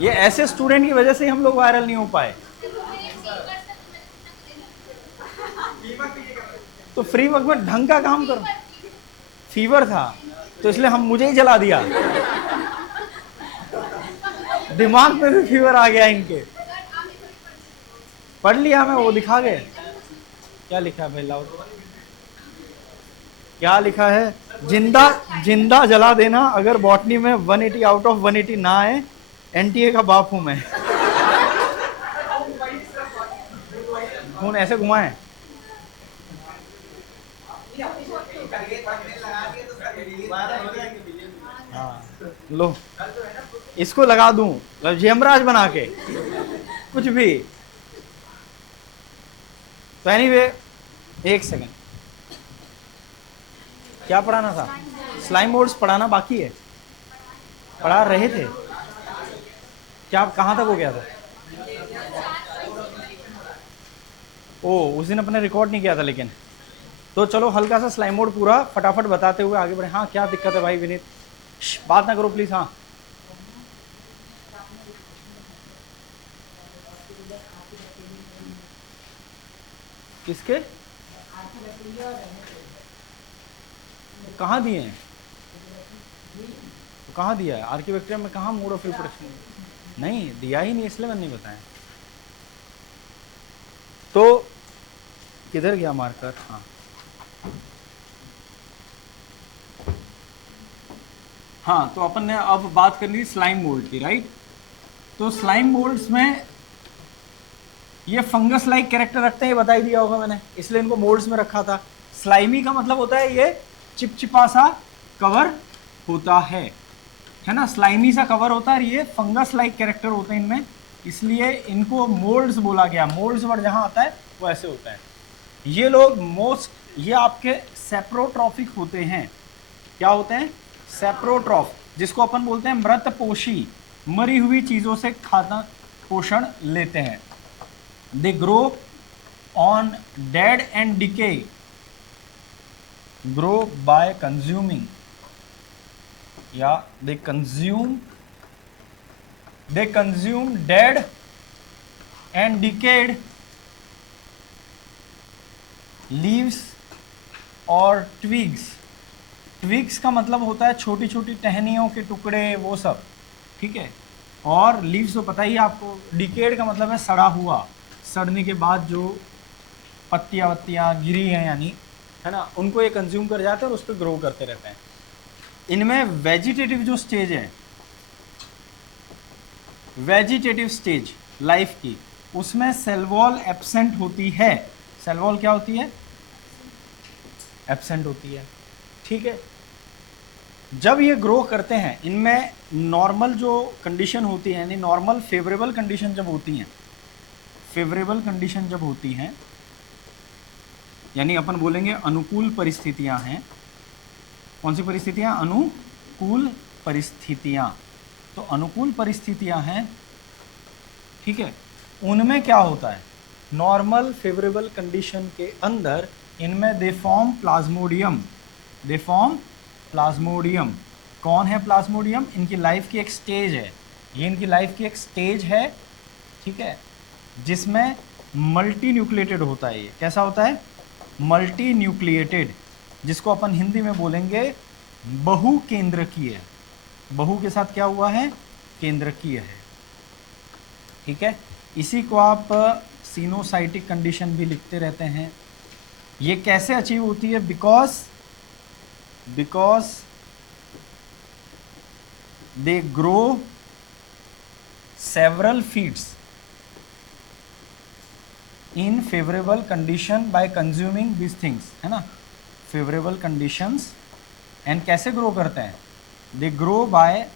ये ऐसे स्टूडेंट की वजह से ही हम लोग वायरल नहीं हो पाए। तो फ्री वर्क में ढंग का काम करो। फीवर था तो इसलिए हम मुझे ही जला दिया, दिमाग में भी फीवर आ गया इनके। पढ़ लिया मैं, वो दिखा गए। क्या लिखा है भाई, लाओ। क्या लिखा है? जिंदा जिंदा जला देना अगर बॉटनी में 180 आउट ऑफ 180 ना आए, एनटीए का बाप हूं मैं। फोन ऐसे घुमाए। हाँ लो, इसको लगा दूं जेमराज बना के कुछ भी। तो एनीवे, एक सेकंड, क्या पढ़ाना था? स्लाइम मोड्स पढ़ाना बाकी है, पढ़ा रहे थे। क्या कहां तक हो गया था? ओ, उस दिन अपने रिकॉर्ड नहीं किया था लेकिन। तो चलो हल्का सा स्लाइम मोड पूरा फटाफट बताते हुए आगे बढ़े। हाँ क्या दिक्कत है भाई विनीत? बात ना करो प्लीज। हाँ किसके? कहाँ दिए हैं? तो कहाँ दिया है? आर्किवेक्टर में कहाँ मोड ऑफ रिप्रोडक्शन? नहीं दिया ही नहीं, इसलिए मैंने नहीं बताया। तो किधर गया मार्कर? हाँ हाँ, तो अपन ने अब बात करनी थी स्लाइम मोल्ड की, राइट? तो स्लाइम मोल्ड्स में ये फंगस लाइक कैरेक्टर रखते हैं, ये बता ही दिया होगा मैंने, इसलिए इनको मोल्ड्स में रखा था। स्लाइमी का मतलब होता है ये चिपचिपा सा कवर होता है ना, स्लाइमी सा कवर होता है। ये फंगस लाइक कैरेक्टर होते हैं इनमें, इसलिए इनको मोल्ड्स बोला गया। मोल्ड्स वर्ड जहां आता है वो ऐसे होता है। ये लोग ये आपके सेप्रोट्रॉफिक होते हैं। क्या होते हैं? सेप्रोट्रॉफ, जिसको अपन बोलते हैं मृत पोषी, मरी हुई चीजों से खाना पोषण लेते हैं। They grow on dead and decay, grow by consuming, या they consume dead and decayed leaves और ट्विग्स। ट्विग्स का मतलब होता है छोटी छोटी टहनियों के टुकड़े, वो सब, ठीक है। और लीव्स तो पता ही है आपको। डिकेड का मतलब है सड़ा हुआ, सड़ने के बाद जो पत्तियां वत्तियां गिरी हैं यानी, है ना, उनको ये कंज्यूम कर जाते हैं और उस पर ग्रो करते रहते हैं। इनमें वेजिटेटिव जो स्टेज है, वेजिटेटिव स्टेज लाइफ की, उसमें सेल वॉल एब्सेंट होती है। सेल वॉल क्या होती है? एब्सेंट होती है, ठीक है। जब ये ग्रो करते हैं, इनमें नॉर्मल जो कंडीशन होती है, यानी नॉर्मल फेवरेबल कंडीशन जब होती हैं, फेवरेबल कंडीशन जब होती हैं, यानी अपन बोलेंगे अनुकूल परिस्थितियां हैं। कौन सी परिस्थितियां? अनुकूल परिस्थितियां। तो अनुकूल परिस्थितियां हैं, ठीक है। उनमें क्या होता है? नॉर्मल फेवरेबल कंडीशन के अंदर इनमें they form Plasmodium, they form Plasmodium. कौन है प्लाज्मोडियम? इनकी लाइफ की एक स्टेज है, ये इनकी लाइफ की एक स्टेज है, ठीक है, जिसमें मल्टी न्यूक्लिएटेड होता है। ये कैसा होता है? मल्टी न्यूक्लिएटेड, जिसको अपन हिंदी में बोलेंगे बहु केंद्रकीय। बहु के साथ क्या हुआ है? केंद्रकीय है, ठीक है। इसी को आप सीनोसाइटिक कंडीशन भी लिखते रहते हैं। ये कैसे अचीव होती है? Because they grow several feeds in favourable condition by consuming this things, है ना, फेवरेबल कंडीशंस। एंड कैसे ग्रो करते हैं? They grow by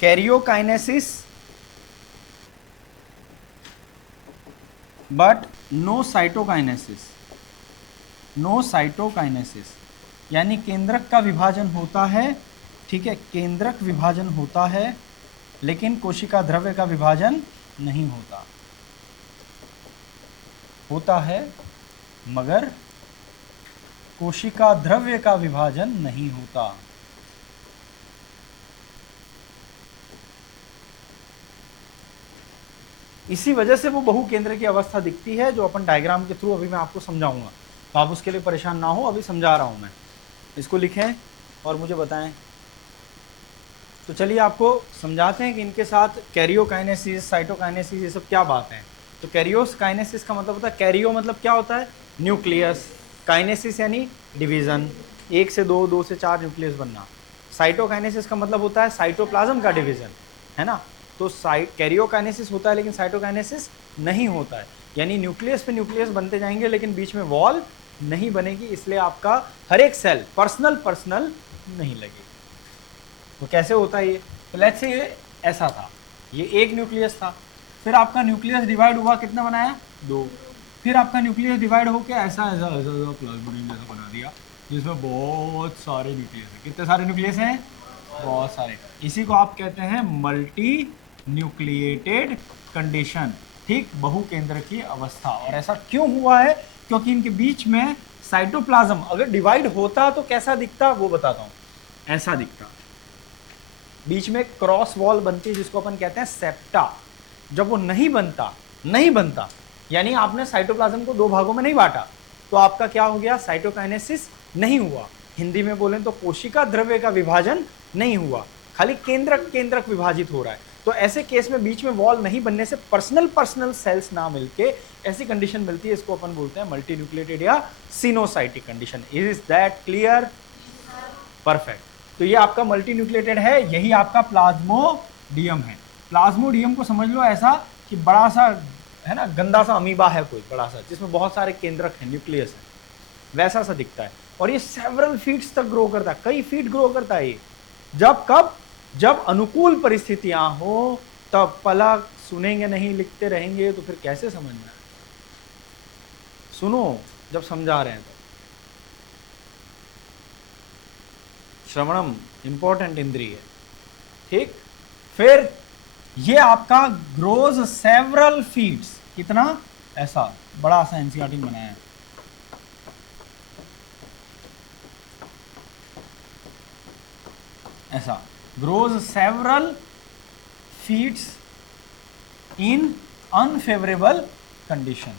karyokinesis but no cytokinesis, no cytokinesis, यानी केंद्रक का विभाजन होता है, ठीक है, केंद्रक विभाजन होता है, लेकिन कोशिका द्रव्य का विभाजन नहीं होता। होता है मगर कोशिका द्रव्य का विभाजन नहीं होता। इसी वजह से वो बहुकेंद्र की अवस्था दिखती है, जो अपन डायग्राम के थ्रू अभी मैं आपको समझाऊंगा। तो आप उसके लिए परेशान ना हो, अभी समझा रहा हूं मैं। इसको लिखें और मुझे बताएं। तो चलिए आपको समझाते हैं कि इनके साथ कैरियोकाइनेसिस, साइटोकाइनेसिस, ये सब क्या बात है। तो कैरियोकाइनेसिस का मतलब होता है, कैरियो मतलब क्या होता है, न्यूक्लियस, काइनेसिस यानी डिवीजन, 1 से 2, 2 से 4 न्यूक्लियस बनना। साइटोकाइनेसिस का मतलब होता है साइटोप्लाज्म का डिवीजन, है ना। तो कैरियोकाइनेसिस होता है लेकिन साइटोकाइनेसिस नहीं होता है, यानी न्यूक्लियस पे न्यूक्लियस बनते जाएंगे लेकिन बीच में वॉल नहीं बनेगी, इसलिए आपका हर एक सेल पर्सनल नहीं लगेगी। तो कैसे होता है ये, तो लेट्स से ये ऐसा था, ये एक न्यूक्लियस था, फिर आपका न्यूक्लियस डिवाइड हुआ, कितना बनाया, 2, फिर आपका न्यूक्लियस डिवाइड होकर ऐसा ऐसा ऐसा ऐसा प्लाज्मोडियम जैसा बना दिया, जिसमें बहुत सारे न्यूक्लियस हैं। कितने सारे न्यूक्लियस हैं, बहुत सारे। इसी को आप कहते हैं मल्टी न्यूक्लिएटेड कंडीशन, ठीक, बहुकेंद्र की अवस्था। और ऐसा क्यों हुआ है, क्योंकि इनके बीच में साइटोप्लाज्म अगर डिवाइड होता तो कैसा दिखता वो बताता हूँ, ऐसा दिखता। बीच में क्रॉस वॉल बनती है जिसको अपन कहते हैं सेप्टा। जब वो नहीं बनता यानी आपने साइटोप्लाज्म को 2 भागों में नहीं बांटा, तो आपका क्या हो गया, साइटोकाइनेसिस नहीं हुआ। हिंदी में बोलें तो कोशिका द्रव्य का विभाजन नहीं हुआ, खाली केंद्रक विभाजित हो रहा है। तो ऐसे केस में बीच में वॉल नहीं बनने से पर्सनल सेल्स ना मिलके ऐसी कंडीशन मिलती है, इसको अपन बोलते हैं मल्टी न्यूक्लिएटेड या coenocytic condition. Is that clear, perfect. तो ये आपका मल्टी न्यूक्लिएटेड है, यही आपका प्लाज्मोडियम है। प्लाज्मोडियम को समझ लो ऐसा कि बड़ा सा है ना, गंदा सा अमीबा है कोई बड़ा सा, जिसमें बहुत सारे केंद्रक हैं, न्यूक्लियस है, वैसा सा दिखता है। और ये सेवरल फीट्स तक ग्रो करता है, कई फीट ग्रो करता है ये। जब अनुकूल परिस्थितियां हो तब। पलक सुनेंगे नहीं, लिखते रहेंगे तो फिर कैसे समझना है। सुनो जब समझा रहे हैं तो। श्रवणम इंपॉर्टेंट इंद्रिय है, ठीक। फिर ये आपका ग्रोज सेवरल फीट्स, कितना, ऐसा बड़ा सा एनसीईआरटी बनाया है, ऐसा ग्रोज सेवरल फीट्स इन अनफेवरेबल कंडीशन,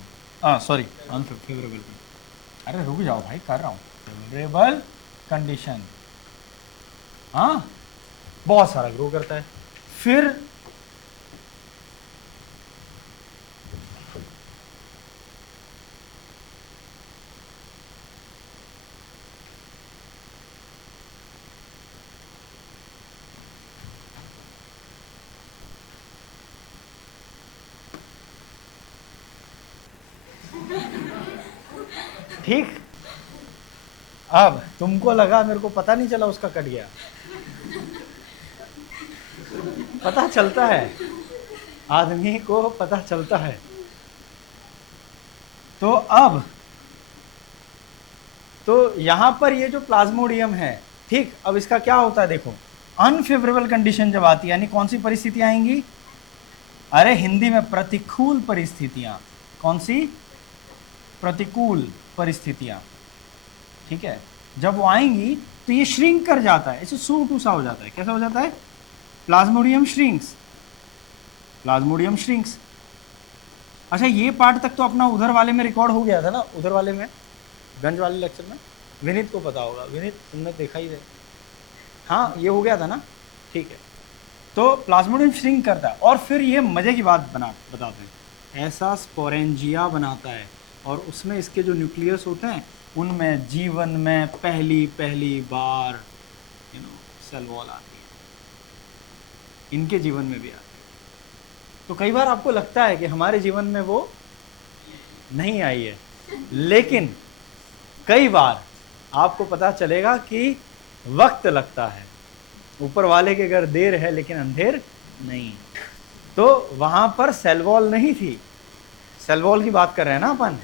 सॉरी अनफेवरेबल, अरे रुक जाओ भाई, कर रहा हूं, फेवरेबल कंडीशन, हाँ, बहुत सारा ग्रो करता है। फिर ठीक, अब तुमको लगा मेरे को पता नहीं चला उसका कट गया, पता चलता है, आदमी को पता चलता है। तो अब तो यहां पर ये जो प्लाज्मोडियम है, ठीक, अब इसका क्या होता है देखो, अनफेवरेबल कंडीशन जब आती है, यानी कौन सी परिस्थितियां आएंगी, अरे हिंदी में प्रतिकूल परिस्थितियां, कौन सी, प्रतिकूल परिस्थितियां, ठीक है। जब वो आएंगी तो ये श्रिंक कर जाता है, इसे सू टू सा हो जाता है, कैसा हो जाता है, प्लाज्मोडियम श्रिंक्स, प्लाज्मोडियम श्रिंक्स। अच्छा ये पार्ट तक तो अपना उधर वाले में रिकॉर्ड हो गया था ना, उधर वाले में गंज वाले लेक्चर में, विनीत को पता होगा, विनीत तुमने देखा ही है, हाँ ये हो गया था ना, ठीक है। तो प्लाज्मोडियम श्रिंक करता है और फिर ये मजे की बात बताते हैं, ऐसा स्पोरेंजिया बनाता है और उसमें इसके जो न्यूक्लियस होते हैं उनमें जीवन में पहली बार सेल वॉल आती है, इनके जीवन में भी आती है। तो कई बार आपको लगता है कि हमारे जीवन में वो नहीं आई है, लेकिन कई बार आपको पता चलेगा कि वक्त लगता है, ऊपर वाले के घर देर है लेकिन अंधेर नहीं। तो वहां पर सेल वॉल नहीं थी, सेल वॉल की बात कर रहे हैं ना अपन,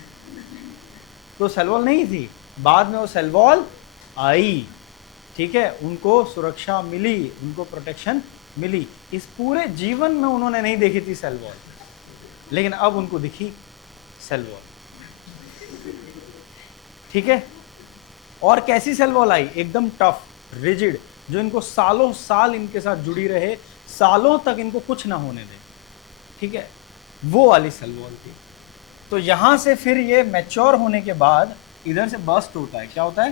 तो सेल वॉल नहीं थी, बाद में वो सेल वॉल आई, ठीक है, उनको सुरक्षा मिली, उनको प्रोटेक्शन मिली। इस पूरे जीवन में उन्होंने नहीं देखी थी सेल वॉल, लेकिन अब उनको दिखी सेल वॉल, ठीक है। और कैसी सेल वॉल आई, एकदम टफ, रिजिड, जो इनको सालों साल इनके साथ जुड़ी रहे, सालों तक इनको कुछ ना होने दे, ठीक है। वो वाली सेल वॉल थी। तो यहां से फिर ये मैच्योर होने के बाद इधर से बर्स्ट होता है। क्या होता है?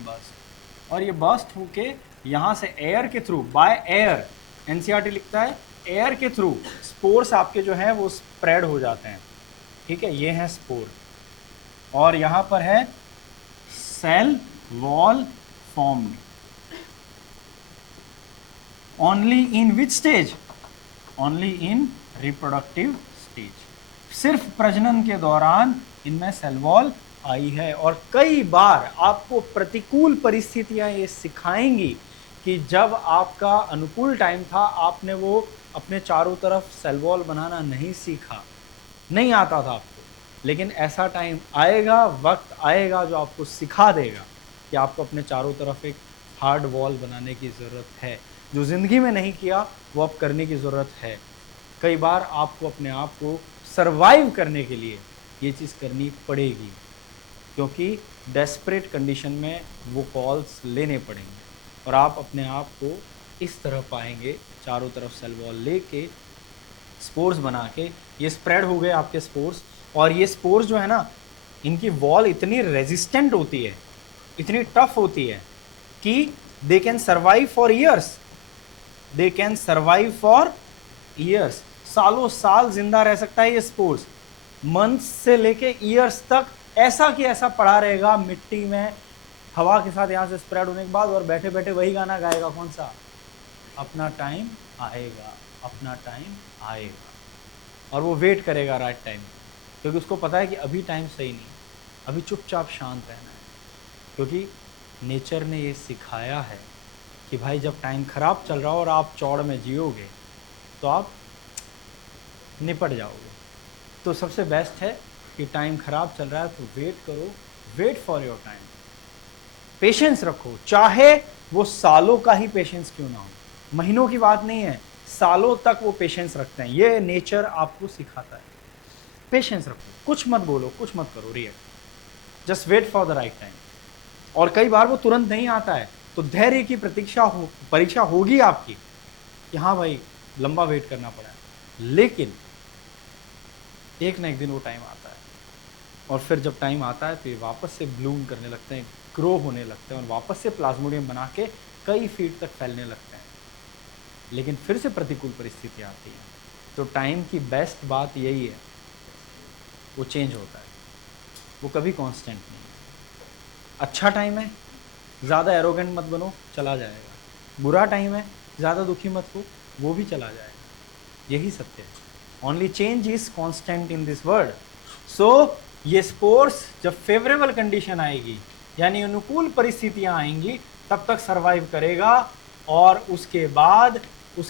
बर्स्ट। और ये बर्स्ट होके यहां से एयर के थ्रू, बाय एयर, एनसीईआरटी लिखता है एयर के थ्रू स्पोर्स आपके जो है वो स्प्रेड हो जाते हैं। ठीक है, ये है स्पोर। और यहां पर है cell wall formed only in which stage? Only in reproductive stage. सिर्फ प्रजनन के दौरान इनमें सेल वॉल आई है। और कई बार आपको प्रतिकूल परिस्थितियां ये सिखाएंगी कि जब आपका अनुकूल टाइम था, आपने वो अपने चारों तरफ सेल वॉल बनाना नहीं सीखा, नहीं आता था आपको, लेकिन ऐसा टाइम आएगा, वक्त आएगा जो आपको सिखा देगा कि आपको अपने चारों तरफ एक हार्ड वॉल बनाने की ज़रूरत है। जो ज़िंदगी में नहीं किया वो अब करने की ज़रूरत है। कई बार आपको अपने आप को सरवाइव करने के लिए ये चीज़ करनी पड़ेगी, क्योंकि डेस्परेट कंडीशन में वो कॉल्स लेने पड़ेंगे। और आप अपने आप को इस तरह पाएंगे, चारों तरफ सेल वॉल लेके, स्पोर्स बना के, ये स्प्रेड हो गए आपके स्पोर्स। और ये स्पोर्स जो है ना, इनकी वॉल इतनी रेजिस्टेंट होती है, इतनी टफ होती है कि they can survive for years. They can survive for years. सालों साल जिंदा रह सकता है ये स्पोर्स। मंथ्स से लेके ईयर्स तक ऐसा कि ऐसा पड़ा रहेगा मिट्टी में, हवा के साथ यहाँ से स्प्रेड होने के बाद। और बैठे बैठे वही गाना गाएगा, कौन सा? अपना टाइम आएगा, अपना टाइम आएगा। और वो वेट करेगा राइट टाइम, क्योंकि उसको पता है कि अभी टाइम सही नहीं, अभी चुपचाप शांत रहना है। क्योंकि नेचर ने ये सिखाया है कि भाई जब टाइम खराब चल रहा हो और आप चौड़ में जियोगे तो आप निपट जाओगे। तो सबसे बेस्ट है कि टाइम खराब चल रहा है तो वेट करो, wait for your time, patience रखो। चाहे वो सालों का ही पेशेंस क्यों ना हो, महीनों की बात नहीं है, सालों तक वो पेशेंस रखते हैं। ये नेचर आपको सिखाता है। पेशेंस रखो, कुछ मत बोलो, कुछ मत करो, react, just wait for the right time. और कई बार वो तुरंत नहीं आता है, तो धैर्य की परीक्षा होगी आपकी कि हाँ भाई लंबा वेट करना पड़ा है, लेकिन एक ना एक दिन वो टाइम आता है। और फिर जब टाइम आता है तो ये वापस से ब्लूम करने लगते हैं, ग्रो होने लगते हैं, और वापस से प्लाज्मोडियम बना के कई फीट तक फैलने लगते हैं। लेकिन फिर से प्रतिकूल परिस्थिति आती है। तो टाइम की बेस्ट बात यही है, वो चेंज होता है, वो कभी कांस्टेंट नहीं है। अच्छा टाइम है, ज़्यादा एरोगेंट मत बनो, चला जाएगा। बुरा टाइम है, ज़्यादा दुखी मत हो, वो भी चला जाएगा। यही सत्य है। Only change is constant in this world. So ये स्पोर्ट्स जब फेवरेबल कंडीशन आएगी, यानी अनुकूल परिस्थितियां आएंगी, तब तक सरवाइव करेगा। और उसके बाद ये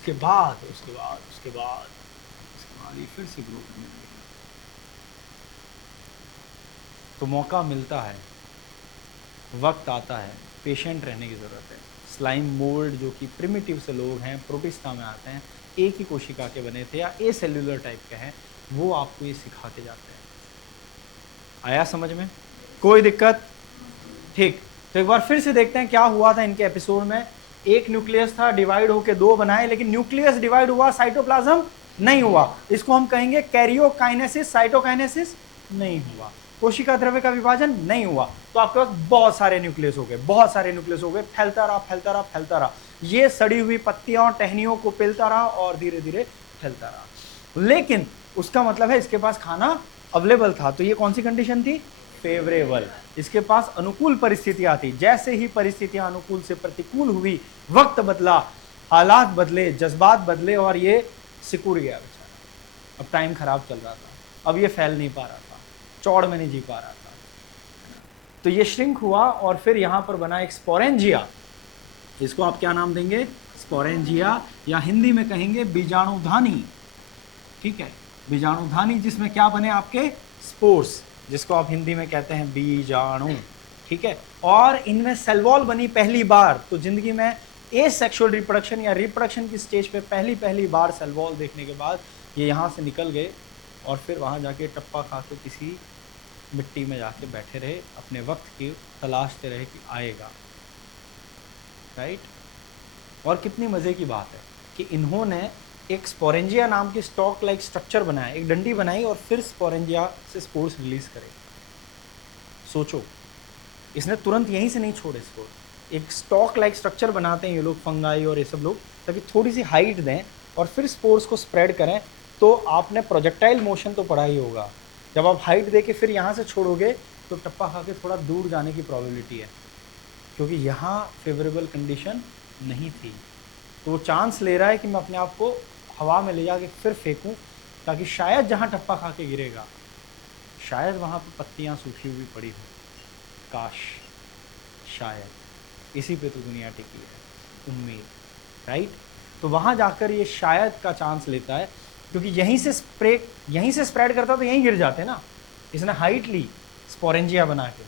फिर से ग्रो करने लगेगा। तो मौका मिलता है, वक्त आता है, पेशेंट रहने की ज़रूरत है। स्लाइम मोल्ड जो कि प्रिमिटिव से लोग हैं, प्रोटिस्टा में आते हैं, एक ही कोशिका के बने थे या ए सेल्यूलर टाइप के हैं, वो आपको ये सिखा के जाते हैं। आया समझ में? कोई दिक्कत? ठीक। तो एक बार फिर से देखते हैं क्या हुआ था इनके एपिसोड में। एक न्यूक्लियस था, डिवाइड होके दो बनाए, लेकिन न्यूक्लियस डिवाइड हुआ, साइटोप्लाज्म नहीं हुआ। इसको हम कहेंगे कैरियोकाइनेसिस, साइटोकाइनेसिस नहीं हुआ। कोशिका द्रव्य का विभाजन नहीं हुआ। तो आपके पास बहुत सारे न्यूक्लियस हो गए, बहुत सारे न्यूक्लियस हो गए, फैलता रहा फैलता रहा फैलता रहा। ये सड़ी हुई पत्तियां और टहनियों को पेलता रहा और धीरे धीरे फैलता रहा। लेकिन उसका मतलब है इसके पास खाना अवेलेबल था। तो ये कौन सी कंडीशन थी? फेवरेबल। इसके पास अनुकूल परिस्थितियां थी। जैसे ही परिस्थितियां अनुकूल से प्रतिकूल हुई, वक्त बदला, हालात बदले, जज्बात बदले, और ये सिकुड़ गया बेचारा। अब टाइम खराब चल रहा था, अब ये फैल नहीं पा रहा था, चौड़ में नहीं जी पा रहा था। तो ये श्रिंक हुआ और फिर यहां पर बना एक स्पोरेंजिया। इसको आप क्या नाम देंगे? स्पोरेंजिया, या हिंदी में कहेंगे बीजाणुधानी। ठीक है, बीजाणुधानी, जिसमें क्या बने आपके स्पोर्स, जिसको आप हिंदी में कहते हैं बीजाणु। ठीक है, और इनमें सेल वॉल बनी पहली बार। तो जिंदगी में एसेक्सुअल रिप्रोडक्शन या रिप्रोडक्शन की स्टेज पे पहली बार सेल वॉल देखने के बाद ये यहाँ से निकल गए और फिर वहाँ जाके टप्पा खा के किसी मिट्टी में जाके बैठे रहे, अपने वक्त की तलाशते रहे कि आएगा। राइट? और कितनी मज़े की बात है कि इन्होंने एक स्पोरेंजिया नाम की स्टॉक लाइक स्ट्रक्चर बनाया, एक डंडी बनाई और फिर स्पोरेंजिया से स्पोर्स रिलीज करे। सोचो, इसने तुरंत यहीं से नहीं छोड़े स्पोर, एक स्टॉक लाइक स्ट्रक्चर बनाते हैं ये लोग, फंगाई और ये सब लोग, ताकि थोड़ी सी हाइट दें और फिर स्पोर्स को स्प्रेड करें। तो आपने प्रोजेक्टाइल मोशन तो पढ़ा ही होगा, जब आप हाइट दे के फिर यहाँ से छोड़ोगे तो टप्पा खा के थोड़ा दूर जाने की प्रोबेबिलिटी है, क्योंकि यहाँ फेवरेबल कंडीशन नहीं थी। तो वो चांस ले रहा है कि मैं अपने आप को हवा में ले जाके फिर फेंकूं, ताकि शायद जहाँ टप्पा खा के गिरेगा शायद वहाँ पर पत्तियाँ सूखी हुई पड़ी हो, काश, शायद, इसी पे तो दुनिया टिकी है, उम्मीद, राइट। तो वहाँ जाकर ये शायद का चांस लेता है, क्योंकि यहीं से स्प्रेड करता तो यहीं गिर जाते ना। इसने हाइट ली स्पोरेंजिया बना के।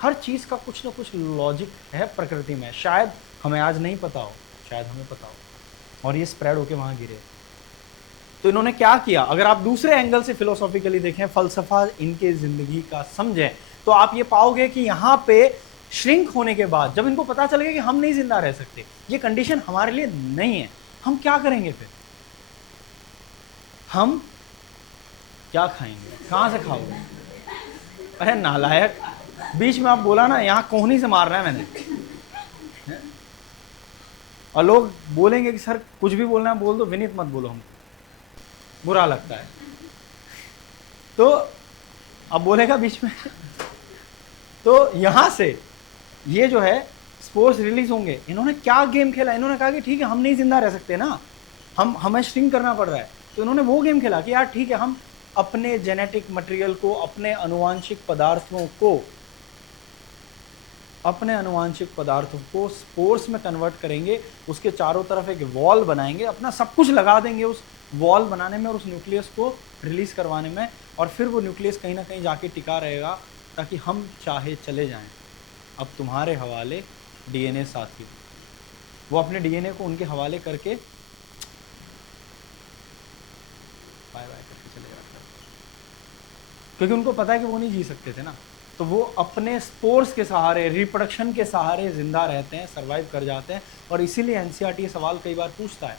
हर चीज़ का कुछ ना कुछ लॉजिक है प्रकृति में, शायद हमें आज नहीं पता हो, शायद हमें पता हो, और ये स्प्रेड होके वहाँ गिरे। तो इन्होंने क्या किया, अगर आप दूसरे एंगल से फिलोसॉफिकली देखें, फलसफा इनके ज़िंदगी का समझें, तो आप ये पाओगे कि यहाँ पे श्रिंक होने के बाद जब इनको पता चलेगा कि हम नहीं जिंदा रह सकते, ये कंडीशन हमारे लिए नहीं है, हम क्या करेंगे फिर? हम क्या खाएंगे, कहाँ से खाओगे? अरे नालायक, बीच में आप बोला ना यहाँ कोहनी से मार रहा है मैंने, और लोग बोलेंगे कि सर कुछ भी बोलना है बोल दो, विनीत मत बोलो, हमको बुरा लगता है। तो अब बोलेगा बीच में तो यहाँ से ये जो है स्पोर्स रिलीज होंगे। इन्होंने क्या गेम खेला, इन्होंने कहा कि ठीक है हम नहीं जिंदा रह सकते ना, हमें श्रिंक करना पड़ रहा है, तो इन्होंने वो गेम खेला कि यार ठीक है हम अपने जेनेटिक मटेरियल को, अपने अनुवांशिक पदार्थों को स्पोर्स में कन्वर्ट करेंगे, उसके चारों तरफ एक वॉल बनाएंगे, अपना सब कुछ लगा देंगे उस वॉल बनाने में और उस न्यूक्लियस को रिलीज करवाने में, और फिर वो न्यूक्लियस कहीं ना कहीं जाके टिका रहेगा ताकि हम चाहे चले जाएं। अब तुम्हारे हवाले डीएनए साथी, वो अपने डीएनए को उनके हवाले करके बाय बाय करके चले जाते हैं, क्योंकि उनको पता है कि वो नहीं जी सकते थे ना। तो वो अपने स्पोर्स के सहारे, रिप्रोडक्शन के सहारे जिंदा रहते हैं, सर्वाइव कर जाते हैं। और इसीलिए एनसीईआरटी सवाल कई बार पूछता है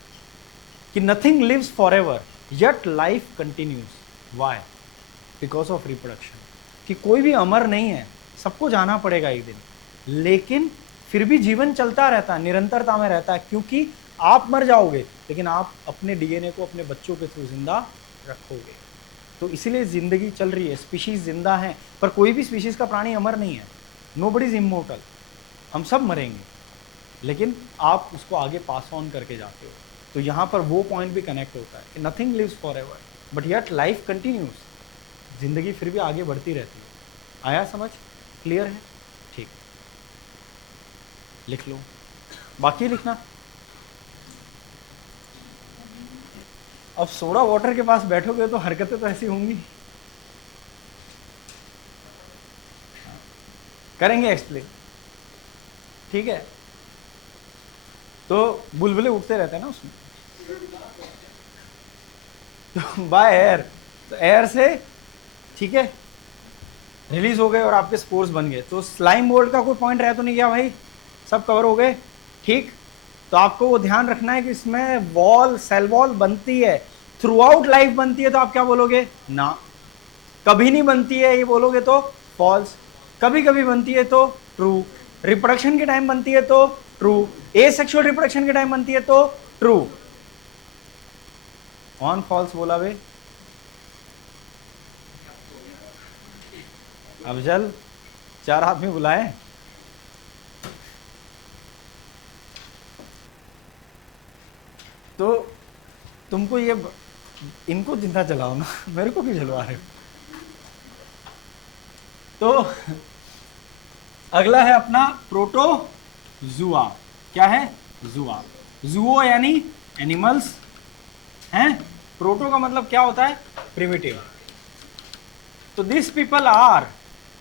कि nothing lives for ever yet life continues, why? Because of reproduction. कि कोई भी अमर नहीं है, सबको जाना पड़ेगा एक दिन, लेकिन फिर भी जीवन चलता रहता है, निरंतरता में रहता है, क्योंकि आप मर जाओगे लेकिन आप अपने डीएनए को अपने बच्चों के थ्रू जिंदा रखोगे। तो इसीलिए जिंदगी चल रही है, स्पीशीज जिंदा है, पर कोई भी स्पीशीज का प्राणी अमर नहीं है। नोबडी इज इमोर्टल, हम सब मरेंगे, लेकिन आप उसको आगे पास ऑन करके जाते हो। तो यहाँ पर वो पॉइंट भी कनेक्ट होता है कि nothing lives for ever but yet life continues, जिंदगी फिर भी आगे बढ़ती रहती है। आया समझ? क्लियर है? ठीक, लिख लो, बाकी लिखना। अब सोडा वाटर के पास बैठोगे तो हरकतें तो ऐसी होंगी, करेंगे एक्सप्लेन, ठीक है? तो बुलबुले उठते रहते हैं ना उसमें, तो बाय एयर, तो एयर से ठीक है रिलीज हो गए और आपके स्पोर्स बन गए। तो स्लाइम बोर्ड का कोई पॉइंट रह तो नहीं गया भाई, सब कवर हो गए, ठीक? तो आपको वो ध्यान रखना है कि इसमें वॉल, सेल वॉल बनती है, थ्रू आउट लाइफ बनती है, तो आप क्या बोलोगे? ना। कभी नहीं बनती है ये बोलोगे तो फॉल्स, कभी कभी बनती है तो ट्रू, रिप्रोडक्शन के टाइम बनती है तो ट्रू, एसेक्सुअल रिप्रोडक्शन के टाइम बनती है तो ट्रू। ऑन फॉल्स बोला बे अफजल, 4 आदमी बुलाए। तो तुमको ये इनको जिंदा जलाओ ना, मेरे को क्यों जलवा रहे हो? तो अगला है अपना प्रोटोजुआ। क्या है? जुआ। जुओ यानी एनिमल्स हैं, प्रोटो का मतलब क्या होता है? प्रिमिटिव। तो this people are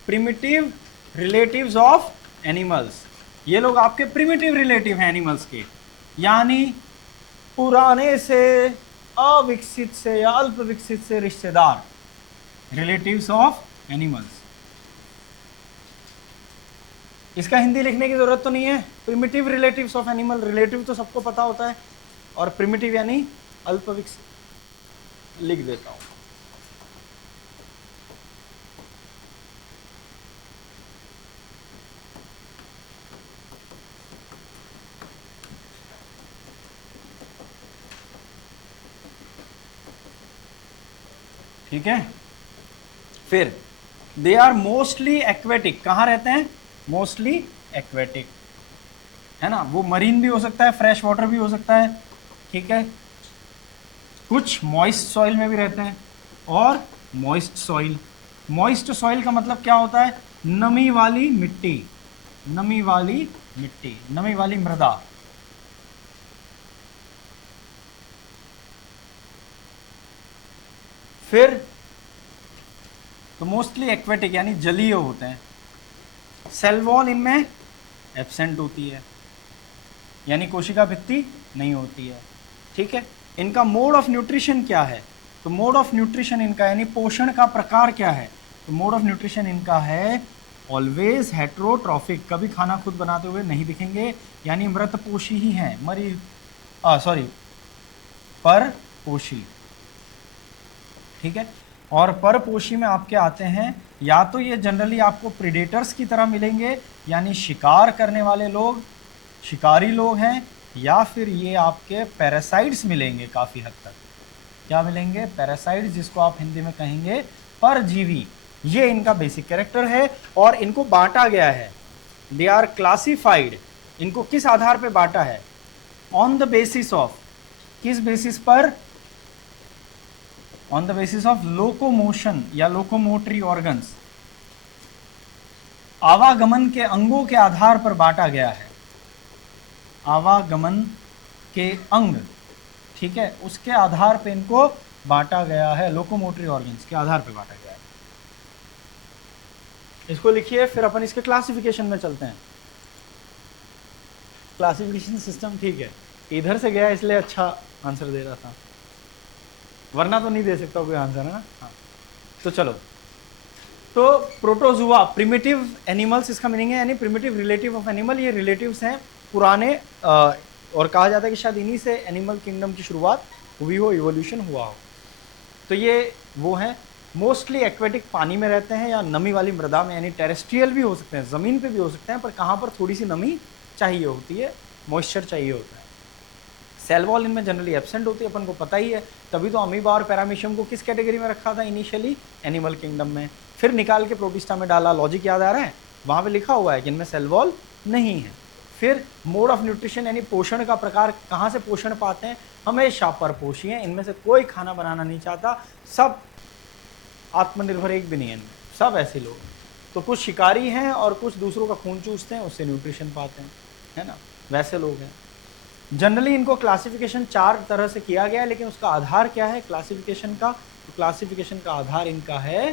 primitive relatives of animals. ये लोग आपके प्रिमिटिव रिलेटिव हैं एनिमल्स के, यानी पुराने से, अविकसित से या अल्प विकसित से रिश्तेदार, रिलेटिव्स ऑफ एनिमल्स। इसका हिंदी लिखने की जरूरत तो नहीं है, primitive relatives of animal. Relative तो सबको पता होता है, और प्रिमिटिव यानी अल्पविकसित लिख देता हूं। ठीक है, फिर दे आर मोस्टली एक्वेटिक, कहाँ रहते हैं? मोस्टली एक्वेटिक, है ना, वो मरीन भी हो सकता है, फ्रेश वाटर भी हो सकता है, ठीक है, कुछ मॉइस्ट सॉइल में भी रहते हैं और मॉइस्ट सॉइल। मॉइस्ट सॉइल का मतलब क्या होता है? नमी वाली मिट्टी, नमी वाली मिट्टी, नमी वाली मृदा। फिर तो मोस्टली एक्वेटिक यानी जलीय होते हैं। सेल वॉल इनमें एब्सेंट होती है, यानी कोशिका भित्ति नहीं होती है, ठीक है। इनका मोड ऑफ न्यूट्रिशन क्या है? तो मोड ऑफ न्यूट्रिशन इनका यानी पोषण का प्रकार क्या है? तो मोड ऑफ न्यूट्रिशन इनका है ऑलवेज हेट्रोट्रॉफिक, कभी खाना खुद बनाते हुए नहीं दिखेंगे, यानी मृतपोषी ही हैं, परपोषी, ठीक है। और परपोषी में आपके आते हैं, या तो ये जनरली आपको प्रीडेटर्स की तरह मिलेंगे, यानी शिकार करने वाले लोग, शिकारी लोग हैं, या फिर ये आपके पैरासाइट्स मिलेंगे काफ़ी हद तक। क्या मिलेंगे? पैरासाइट्स, जिसको आप हिंदी में कहेंगे परजीवी। ये इनका बेसिक कैरेक्टर है और इनको बांटा गया है, दे आर क्लासिफाइड। इनको किस आधार पे बांटा है? ऑन द बेसिस ऑफ, किस बेसिस पर? On the basis of locomotion या लोकोमोटरी ऑर्गन्स, आवागमन के अंगों के आधार पर बांटा गया है, आवागमन के अंग, ठीक है, उसके आधार पे इनको बांटा गया है, लोकोमोटरी ऑर्गन्स के आधार पे बांटा गया है। इसको लिखिए, फिर अपन इसके क्लासिफिकेशन में चलते हैं। क्लासिफिकेशन सिस्टम, ठीक है, इधर से गया इसलिए अच्छा आंसर दे रहा था, वरना तो नहीं दे सकता कोई आंसर, है ना। हाँ, तो चलो, तो प्रोटोजुआ प्रिमिटिव एनिमल्स, इसका मीनिंग है यानी प्रिमिटिव रिलेटिव ऑफ एनिमल। ये रिलेटिव्स हैं पुराने, और कहा जाता है कि शायद इन्हीं से एनिमल किंगडम की शुरुआत हुई हो, इवोल्यूशन हुआ हो। तो ये वो हैं, मोस्टली एक्वेटिक, पानी में रहते हैं या नमी वाली मृदा में, यानी टेरेस्ट्रियल भी हो सकते हैं, ज़मीन पे भी हो सकते हैं, पर कहाँ पर थोड़ी सी नमी चाहिए होती है, मॉइस्चर चाहिए होता है। सेल वॉल इनमें जनरली एब्सेंट होती है, अपन को पता ही है, तभी तो अमीबा और पैरामीशियम को किस कैटेगरी में रखा था इनिशियली? एनिमल किंगडम में, फिर निकाल के प्रोटिस्टा में डाला। लॉजिक याद आ रहा है? वहाँ पे लिखा हुआ है कि इनमें सेल वॉल नहीं है। फिर मोड ऑफ न्यूट्रिशन यानी पोषण का प्रकार, कहाँ से पोषण पाते हैं? हमेशा परपोषी हैं, इनमें से कोई खाना बनाना नहीं चाहता, सब आत्मनिर्भर, एक भी नहीं है इनमें, सब ऐसे लोग हैं। तो कुछ शिकारी हैं और कुछ दूसरों का खून चूसते हैं, उससे न्यूट्रिशन पाते हैं, है ना, वैसे लोग हैं। जनरली इनको क्लासिफिकेशन 4 तरह से किया गया है, लेकिन उसका आधार क्या है क्लासिफिकेशन का? तो क्लासिफिकेशन का आधार इनका है,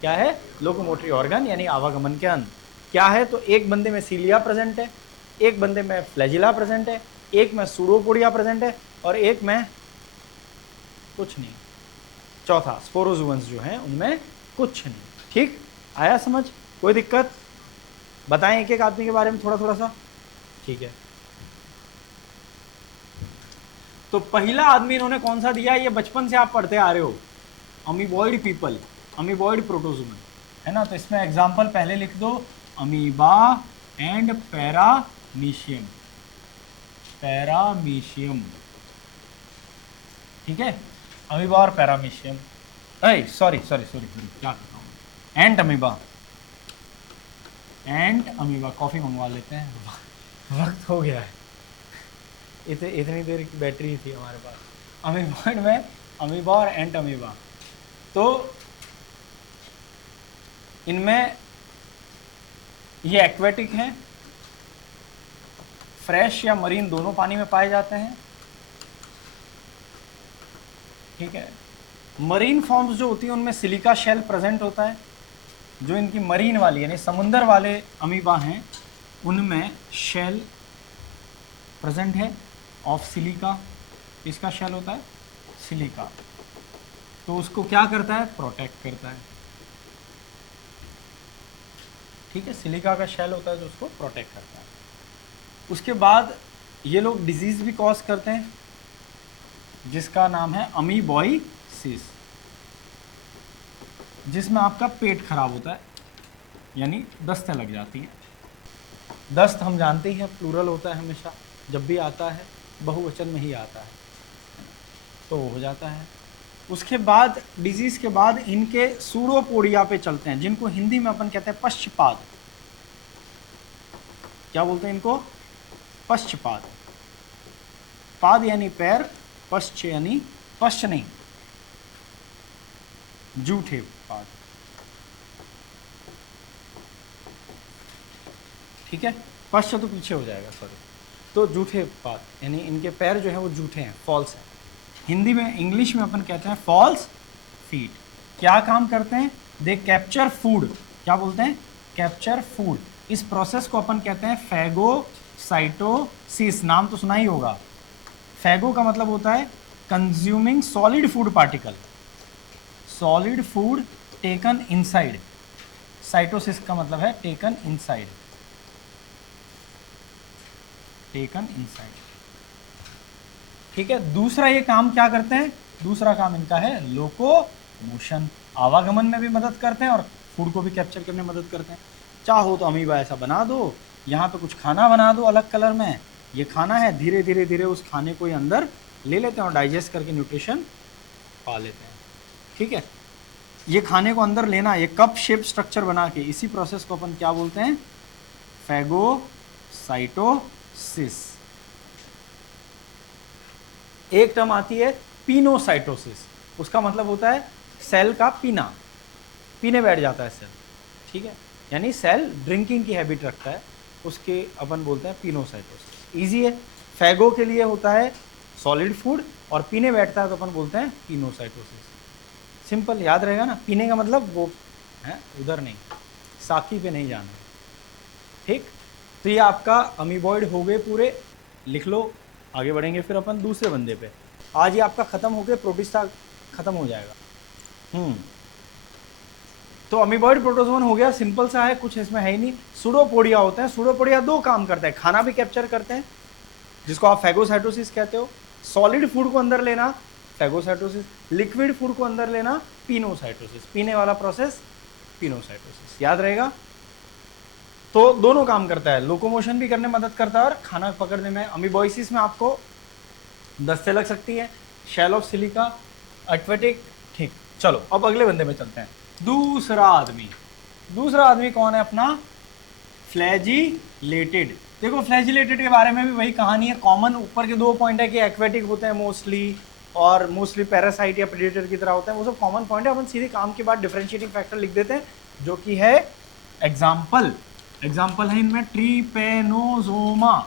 क्या है? लोकोमोटरी ऑर्गन यानी आवागमन के अंग। क्या है? तो एक बंदे में सीलिया प्रेजेंट है, एक बंदे में फ्लैजिला प्रेजेंट है, एक में सूडोपोडिया प्रेजेंट है, और एक में कुछ नहीं, चौथा स्पोरोजुअन्स जो हैं उनमें कुछ नहीं। ठीक, आया समझ? कोई दिक्कत? बताएं एक एक आदमी के बारे में थोड़ा थोड़ा सा, ठीक है। तो पहला आदमी इन्होंने कौन सा दिया? ये बचपन से आप पढ़ते आ रहे हो, अमीबॉइड पीपल, अमीबॉइड प्रोटोजुअन, है ना। तो इसमें एग्जांपल पहले लिख दो, अमीबा एंड पैरामीशियम, पैरामीशियम, ठीक है, अमीबा और पैरामीशियम, सॉरी सॉरी सॉरी, क्या करता हूँ, एंट अमीबा, एंट अमीबा। कॉफ़ी मंगवा लेते हैं, वक्त हो गया है, इतनी देर की बैटरी थी हमारे पास। अमीबॉइड में अमीबा और एंट अमीबा, तो इनमें ये एक्वेटिक हैं, फ्रेश या मरीन दोनों पानी में पाए जाते हैं, ठीक है। मरीन फॉर्म्स जो होती हैं उनमें सिलिका शेल प्रेजेंट होता है, जो इनकी मरीन वाली यानी समुंदर वाले अमीबा हैं उनमें शेल प्रेजेंट है ऑफ सिलिका। इसका शेल होता है सिलिका, तो उसको क्या करता है? प्रोटेक्ट करता है, ठीक है, सिलिका का शेल होता है जो उसको प्रोटेक्ट करता है। उसके बाद ये लोग डिजीज़ भी कॉज करते हैं, जिसका नाम है अमीबॉयसिस, जिसमें आपका पेट खराब होता है, यानी दस्तें लग जाती हैं। दस्त हम जानते ही हैं प्लूरल होता है हमेशा, जब भी आता है बहुवचन में ही आता है, तो हो जाता है। उसके बाद डिजीज के बाद इनके सूडोपोडिया पे चलते हैं, जिनको हिंदी में अपन कहते हैं पश्चपाद। क्या बोलते हैं इनको? पश्चपाद। पाद यानी पैर, पश्च यानी पश्च नहीं, जूठे पाद। ठीक है, पश्च तो पीछे हो जाएगा, सॉरी। तो जूठे पाद यानी इनके पैर जो है वो जूठे हैं, फॉल्स है। हिंदी में, इंग्लिश में अपन कहते हैं फॉल्स फीट। क्या काम करते हैं? They capture food. क्या बोलते हैं? Capture food. इस प्रोसेस को अपन कहते हैं फैगोसाइटोसिस। नाम तो सुना ही होगा। फैगो का मतलब होता है consuming solid food particle, solid food taken inside. Cytosis का मतलब है टेकन इनसाइड, टेकन इनसाइड। ठीक है, दूसरा ये काम क्या करते हैं? दूसरा काम इनका है लोकोमोशन। आवागमन में भी मदद करते हैं और फूड को भी कैप्चर करने में मदद करते हैं। चाहो तो अमीबा ऐसा बना दो, यहाँ पे कुछ खाना बना दो अलग कलर में, ये खाना है, धीरे धीरे धीरे उस खाने को ये अंदर ले लेते हैं और डाइजेस्ट करके न्यूट्रिशन पा लेते हैं। ठीक है, ये खाने को अंदर लेना, ये कप शेप स्ट्रक्चर बना के, इसी प्रोसेस को अपन क्या बोलते हैं? फैगोसाइटोसिस। एक टर्म आती है पिनोसाइटोसिस, उसका मतलब होता है सेल का पीना, पीने बैठ जाता है सेल। ठीक है, यानी सेल ड्रिंकिंग की हैबिट रखता है, उसके अपन बोलते हैं पिनोसाइटोसिस। इजी है, फैगो के लिए होता है सॉलिड फूड और पीने बैठता है तो अपन बोलते हैं पिनोसाइटोसिस। सिंपल, याद रहेगा ना, पीने का मतलब वो है, उधर नहीं, साकी पे नहीं जाना। ठीक, तो ये आपका अमीबॉइड हो गए पूरे, लिख लो। आगे बढ़ेंगे फिर अपन दूसरे बंदे पे। आज ये आपका खत्म हो गया, प्रोटिस्टा खत्म हो जाएगा। तो अमीबॉइड प्रोटोजोन हो गया, सिंपल सा है, कुछ इसमें है ही नहीं। सूडोपोडिया होते हैं, सूडोपोडिया दो काम करते हैं, खाना भी कैप्चर करते हैं, जिसको आप फैगोसाइटोसिस कहते हो। सॉलिड फूड को अंदर लेना फैगोसाइटोसिस, लिक्विड फूड को अंदर लेना पिनोसाइटोसिस। पीने वाला प्रोसेस पिनोसाइटोसिस, याद रहेगा। तो दोनों काम करता है, लोकोमोशन भी करने में मदद करता है और खाना पकड़ने में। अमीबॉइसिस में आपको दस्तें लग सकती है, शैल ऑफ सिलिका, एक्वेटिक। ठीक, चलो अब अगले बंदे में चलते हैं। दूसरा आदमी कौन है अपना? फ्लैजिलेटेड। देखो फ्लैजिलेटेड के बारे में भी वही कहानी है, कॉमन ऊपर के दो पॉइंट है कि एक्वेटिक होते हैं मोस्टली, और मोस्टली पैरासाइट या प्रेडेटर की तरह होते हैं, वो सब कॉमन पॉइंट है। अपन सीधे काम के बाद डिफरेंशिएटिंग फैक्टर लिख देते हैं, जो कि है एग्जाम्पल है इनमें ट्रीपेनोजोमा।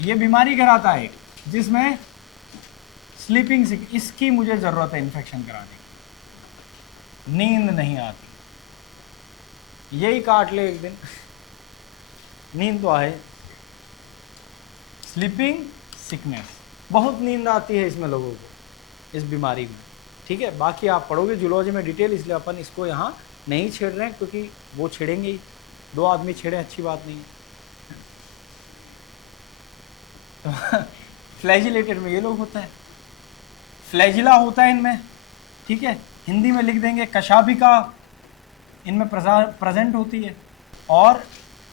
ये बीमारी कराता है जिसमें स्लीपिंग सिक, इसकी मुझे जरूरत है इन्फेक्शन कराने की, नींद नहीं आती, यही काट ले एक दिन नींद तो आए। स्लीपिंग सिकनेस, बहुत नींद आती है इसमें लोगों को, इस बीमारी में। ठीक है, बाकी आप पढ़ोगे जूलॉजी में डिटेल, इसलिए अपन इसको यहाँ नहीं छेड़ रहे हैं, क्योंकि वो छेड़ेंगे ही, दो आदमी छेड़े अच्छी बात नहीं है। तो फ्लैजिलेटेड में ये लोग होते हैं, फ्लैजिला होता है इनमें। ठीक है, हिंदी में लिख देंगे कशाभिका इनमें प्रेजेंट होती है। और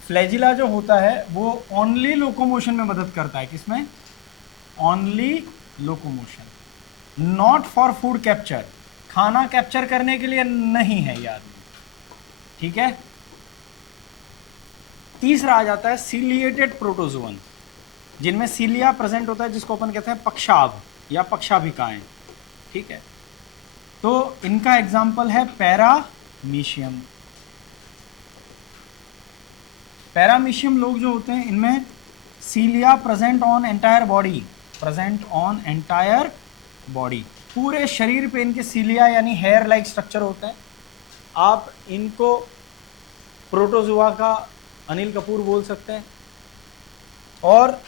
फ्लैजिला जो होता है वो ओनली लोकोमोशन में मदद करता है। किसमें? Only locomotion, not for food capture, खाना कैप्चर करने के लिए नहीं है ये आदमी। ठीक है, तीसरा आ जाता है सीलिएटेड प्रोटोजोन, जिनमें सीलिया प्रेजेंट होता है, जिसको अपन कहते हैं पक्षाभ या पक्षाभिकाएं। ठीक है, तो इनका एग्जाम्पल है पैरामीशियम। पैरामीशियम लोग जो होते हैं, इनमें सीलिया प्रेजेंट ऑन एंटायर बॉडी, पूरे शरीर पे इनके सीलिया यानी हेयर लाइक स्ट्रक्चर होते हैं। आप इनको प्रोटोजुआ का अनिल कपूर बोल सकते हैं। और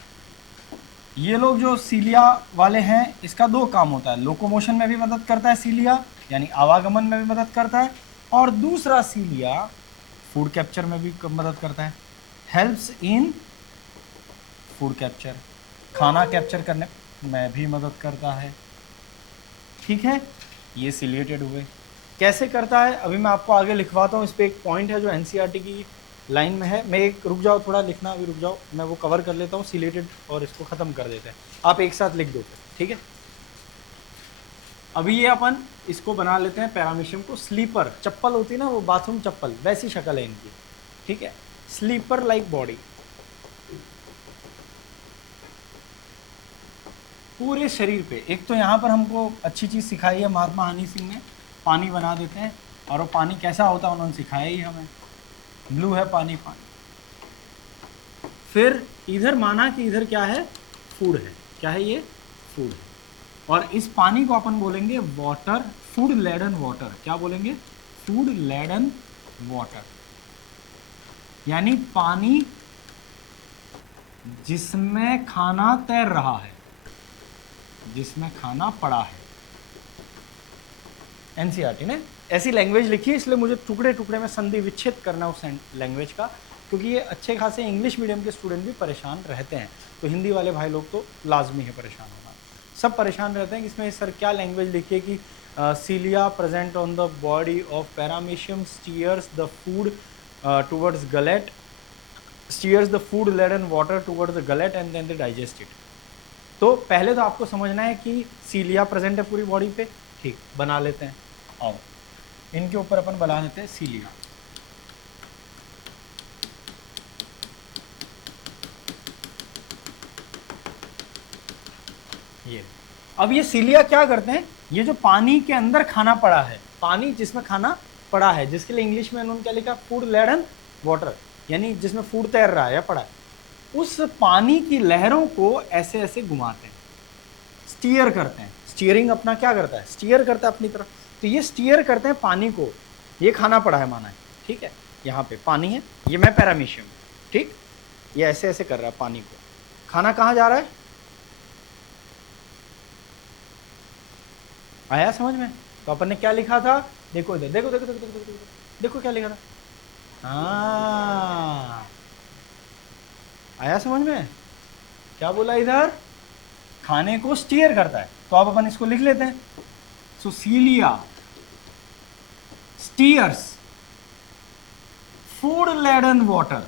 ये लोग जो सीलिया वाले हैं, इसका दो काम होता है, लोकोमोशन में भी मदद करता है सीलिया, यानी आवागमन में भी मदद करता है, और दूसरा सीलिया फूड कैप्चर में भी मदद करता है, हेल्प्स इन फूड कैप्चर, खाना कैप्चर करने। में भी मदद करता है। ठीक है, ये सिलिएटेड हुए। कैसे करता है अभी मैं आपको आगे लिखवाता हूँ। इस पे एक पॉइंट है जो एनसीईआरटी की लाइन में है। मैं एक रुक जाओ, थोड़ा लिखना अभी रुक जाओ, मैं वो कवर कर लेता हूँ सिलेटेड और इसको खत्म कर देते हैं। आप एक साथ लिख दो फिर, ठीक है। अभी ये अपन इसको बना लेते हैं पैरामीशियम को। स्लीपर चप्पल होती है ना, वो बाथरूम चप्पल, वैसी शक्ल है इनकी, ठीक है। स्लीपर लाइक बॉडी, पूरे शरीर पे। एक तो यहाँ पर हमको अच्छी चीज़ सिखाई है महात्मा हनी सिंह ने, पानी बना देते हैं, और वो पानी कैसा होता है उन्होंने सिखाया ही हमें। ब्लू है पानी, पानी। फिर इधर माना कि इधर क्या है, फूड है। क्या है ये, फूड है। और इस पानी को अपन बोलेंगे वाटर, फूड लेडन वाटर। क्या बोलेंगे, फूड लेडन वाटर, यानी पानी जिसमें खाना तैर रहा है, जिसमें खाना पड़ा है। एनसीईआरटी ने ऐसी लैंग्वेज लिखी है, इसलिए मुझे टुकड़े टुकड़े में संधि विच्छेद करना उस लैंग्वेज का, क्योंकि ये अच्छे खासे इंग्लिश मीडियम के स्टूडेंट भी परेशान रहते हैं। तो हिंदी वाले भाई लोग तो लाजमी है परेशान होना, सब परेशान रहते हैं कि इसमें सर क्या लैंग्वेज लिखी है कि cilia present on the body of paramecium steers the food towards gullet, steers the food laden water towards the gullet and then they digest it. तो पहले तो आपको समझना है कि सीलिया प्रेजेंट है पूरी बॉडी पे, ठीक, बना लेते हैं। आओ इनके ऊपर अपन बना लेते हैं सीलिया। ये अब ये सीलिया क्या करते हैं, ये जो पानी के अंदर खाना पड़ा है, पानी जिसमें खाना पड़ा है, जिसके लिए इंग्लिश में उन्होंने क्या लिखा, फूड लेडन वाटर, यानी जिसमें फूड तैर रहा है या पड़ा है, उस पानी की लहरों को ऐसे ऐसे घुमाते हैं, स्टीयर करते हैं। स्टीयरिंग अपना क्या करता है, स्टीयर करता है अपनी तरफ। तो ये स्टीयर करते हैं पानी को, ये खाना पड़ा है माना है, ठीक है, यहाँ पे पानी है, ये मैं पैरामीशियम, ठीक, ये ऐसे ऐसे कर रहा है पानी को। खाना कहाँ जा रहा है, आया समझ में। तो अपन ने क्या लिखा था, देखो इधर, देखो देखो देखो देखो देखो, देखो, देखो क्या लिखा था, हाँ आया समझ में। क्या बोला इधर, खाने को स्टीयर करता है। तो अब अपन इसको लिख लेते हैं। सो सीलिया स्टीयर्स फूड लेडन वाटर।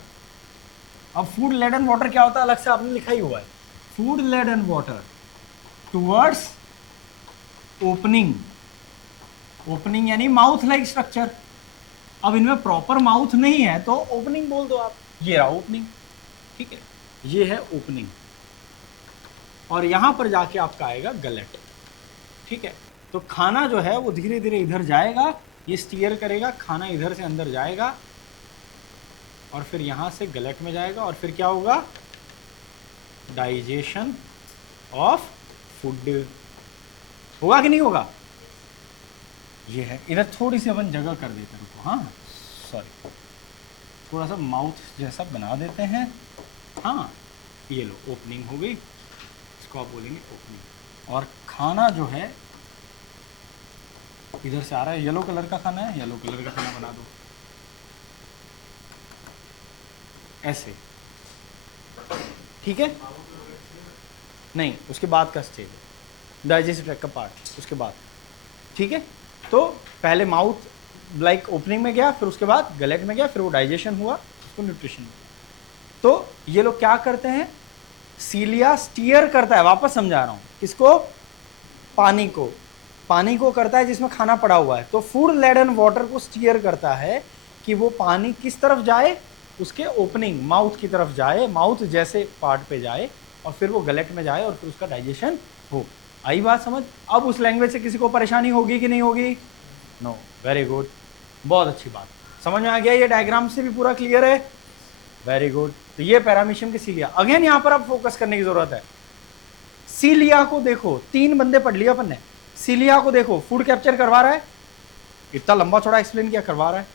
अब फूड लेडन वाटर क्या होता है अलग से आपने लिखा ही हुआ है, food laden water towards opening, opening यानी माउथ लाइक स्ट्रक्चर। अब इनमें प्रॉपर माउथ नहीं है तो ओपनिंग बोल दो आप, ये रहा ओपनिंग, ठीक है, ये है ओपनिंग। और यहां पर जाके आपका आएगा गलेट, ठीक है। तो खाना जो है वो धीरे धीरे इधर जाएगा, ये स्टीयर करेगा, खाना इधर से अंदर जाएगा और फिर यहां से गलेट में जाएगा, और फिर क्या होगा, डाइजेशन ऑफ फूड होगा कि नहीं होगा। ये है, इधर थोड़ी सी अपन जगह कर देते हैं, रुको, हाँ सॉरी, थोड़ा सा माउथ जैसा बना देते हैं। हाँ ये लो ओपनिंग हो गई, इसको आप बोलेंगे ओपनिंग। और खाना जो है इधर से आ रहा है, येलो कलर का खाना है, येलो कलर का खाना बना दो ऐसे, ठीक है। नहीं, उसके बाद का स्टेज है डाइजेस्टिव ट्रैक्ट का पार्ट, उसके बाद, ठीक है। तो पहले माउथ लाइक ओपनिंग में गया, फिर उसके बाद गलेट में गया, फिर वो डाइजेशन हुआ, उसको न्यूट्रिशन हुआ। तो ये लोग क्या करते हैं, सीलिया स्टीयर करता है, वापस समझा रहा हूं किसको, पानी को, पानी को करता है जिसमें खाना पड़ा हुआ है। तो फूड लेडन वाटर को स्टीयर करता है कि वो पानी किस तरफ जाए, उसके ओपनिंग माउथ की तरफ जाए, माउथ जैसे पार्ट पे जाए, और फिर वो गलेट में जाए और फिर उसका डाइजेशन हो। आई बात समझ। अब उस लैंग्वेज से किसी को परेशानी होगी कि नहीं होगी, नो, वेरी गुड, बहुत अच्छी बात, समझ में आ गया। ये डायग्राम से भी पूरा क्लियर है, वेरी गुड। तो ये पैरामीशियम की सीलिया, अगेन यहां पर अब फोकस करने की जरूरत है। सीलिया को देखो, 3 बंदे पढ़ लिया अपन ने, सीलिया को देखो, फूड कैप्चर करवा रहा है, इतना लंबा चौड़ा एक्सप्लेन किया, करवा रहा है,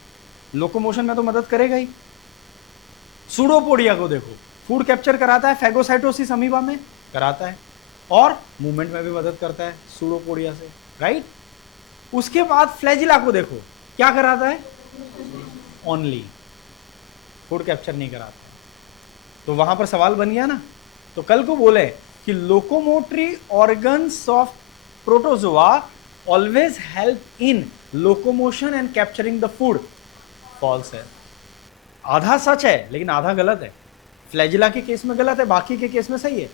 लोकोमोशन में तो मदद करेगा ही। सूडोपोडिया को देखो, फूड कैप्चर कराता है, फैगोसाइटोसिस अमीबा में कराता है, और मूवमेंट में भी मदद करता है सूडोपोडिया से, राइट। उसके बाद फ्लैजिला को देखो, क्या कराता है, ओनली फूड कैप्चर नहीं कराता। तो वहां पर सवाल बन गया ना। तो कल को बोले कि locomotory organs of protozoa always help in locomotion and capturing the food. False है। आधा सच है लेकिन आधा गलत है। फ्लैजिला के केस में गलत है, बाकी के केस में सही है।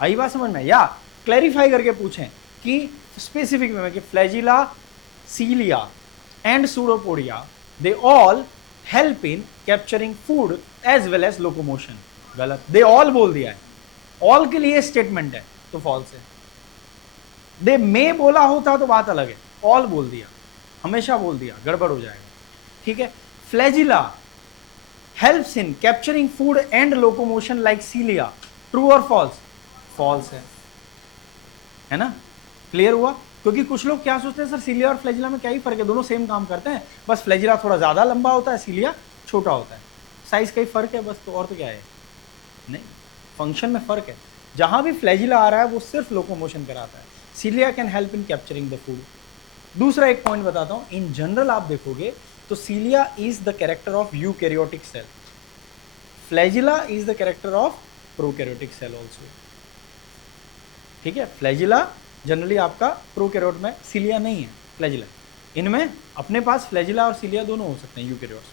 आई बात समझ में? या क्लैरिफाई करके पूछें कि स्पेसिफिक में कि flagella, cilia and pseudopodia they all help in capturing food as well as locomotion. गलत, दे ऑल बोल दिया है, ऑल के लिए स्टेटमेंट है तो फॉल्स है। दे मे बोला होता तो बात अलग है, ऑल बोल दिया, हमेशा बोल दिया, गड़बड़ हो जाएगा। ठीक है। Flagella helps in capturing food and locomotion like cilia. True और फॉल्स? फॉल्स है ना? क्लियर हुआ? क्योंकि कुछ लोग क्या सोचते हैं, सर सीलिया और फ्लैजिला में क्या ही फर्क है, दोनों सेम काम करते हैं, बस फ्लैजिला थोड़ा ज्यादा लंबा होता है, सीलिया छोटा होता है, साइज का ही फर्क है बस, तो और तो क्या है? नहीं, फंक्शन में फर्क है। जहां भी फ्लैजिला आ रहा है वो सिर्फ लोकोमोशन कराता है, cilia can help in capturing the food. दूसरा एक पॉइंट बताता हूं, इन जनरल आप देखोगे तो cilia is the character of eukaryotic cell, flagella is the character of prokaryotic cell also. ठीक है। फ्लैजिला जनरली आपका प्रोकैरियोट में, सीलिया नहीं है, फ्लैजिला। इनमें अपने पास फ्लैजिला और सीलिया दोनों हो सकते हैं यूकैरियोट्स।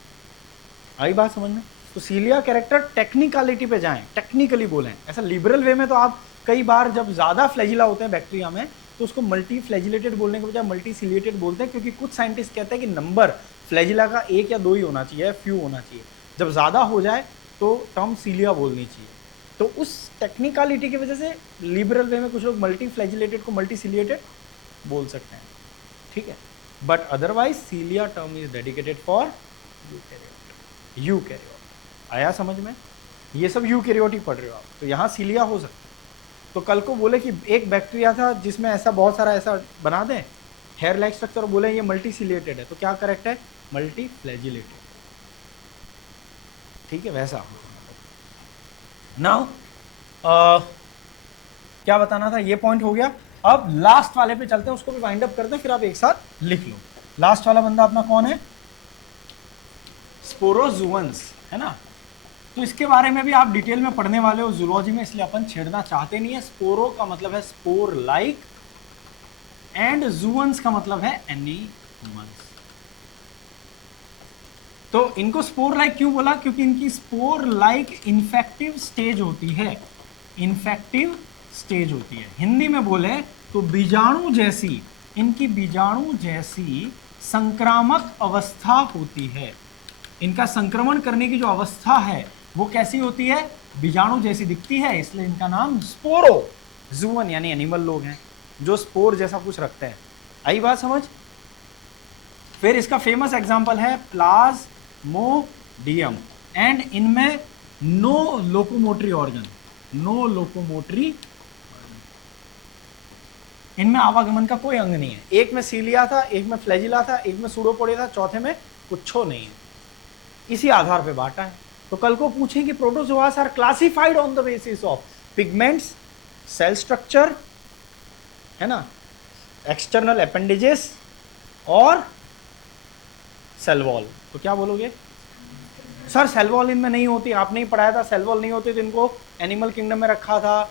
आई बात समझ में? तो सीलिया कैरेक्टर टेक्निकलिटी पे जाएं, टेक्निकली बोलें, ऐसा लिबरल वे में तो आप कई बार जब ज़्यादा फ्लैजिला होते हैं बैक्टीरिया में तो उसको मल्टी फ्लैजिलेटेड बोलने के बजाय मल्टी सीलिएटेड बोलते हैं, क्योंकि कुछ साइंटिस्ट कहते हैं कि नंबर फ्लैजिला का एक या दो ही होना चाहिए, फ्यू होना चाहिए, जब ज़्यादा हो जाए तो टर्म सीलिया बोलनी चाहिए। तो उस टेक्निकलिटी की वजह से लिबरल वे में कुछ लोग मल्टी फ्लैजिलेटेड को मल्टी सीलिएटेड बोल सकते हैं। ठीक है। But otherwise cilia term is dedicated for eukaryote. Eukaryote आया समझ में? ये सब यूकैरियोट ही पढ़ रहे हो आप, तो यहाँ सीलिया हो सकता है। तो कल को बोले कि एक बैक्टीरिया था जिसमें ऐसा बहुत सारा ऐसा बना दें हेयर लाइक स्ट्रक्चर, बोले ये मल्टी सीलिएटेड है, तो क्या करेक्ट है? Multi flagellated. ठीक है, वैसा। नाउ क्या बताना था, ये पॉइंट हो गया। अब लास्ट वाले पे चलते हैं, उसको भी वाइंड अप करते हैं, फिर आप एक साथ लिख लो। लास्ट वाला बंदा अपना कौन है? स्पोरोजुअन्स, है ना? तो इसके बारे में भी आप डिटेल में पढ़ने वाले हो जूलॉजी में, इसलिए अपन छेड़ना चाहते नहीं है। स्पोरो का मतलब है स्पोर लाइक एंड जुअन्स का मतलब है एनिमल्स। तो इनको स्पोर लाइक क्यों बोला? क्योंकि इनकी स्पोर लाइक इन्फेक्टिव स्टेज होती है, इन्फेक्टिव स्टेज होती है। हिंदी में बोले तो बीजाणु जैसी, इनकी बीजाणु जैसी संक्रामक अवस्था होती है। इनका संक्रमण करने की जो अवस्था है वो कैसी होती है? बीजाणु जैसी दिखती है, इसलिए इनका नाम स्पोरोजुअन यानी एनिमल लोग हैं जो स्पोर जैसा कुछ रखते हैं। आई बात समझ? फिर इसका फेमस एग्जांपल है प्लाज्मोडियम, एंड इनमें no locomotory organ, no locomotory, इनमें आवागमन का कोई अंग नहीं है। एक में सीलिया था, एक में फ्लैजिला था, एक में सूडोपोडिया था, चौथे में कुछो नहीं है। इसी आधार पे बांटा है। तो कल को पूछें कि protozoas are classified on the basis of pigments, cell structure, है ना, एक्सटर्नल अपेंडेजेस और सेल वॉल। तो क्या बोलोगे? सर सेल वॉल इनमें नहीं होती, आपने ही पढ़ाया था सेल वॉल नहीं होती, तो इनको एनिमल किंगडम में रखा था।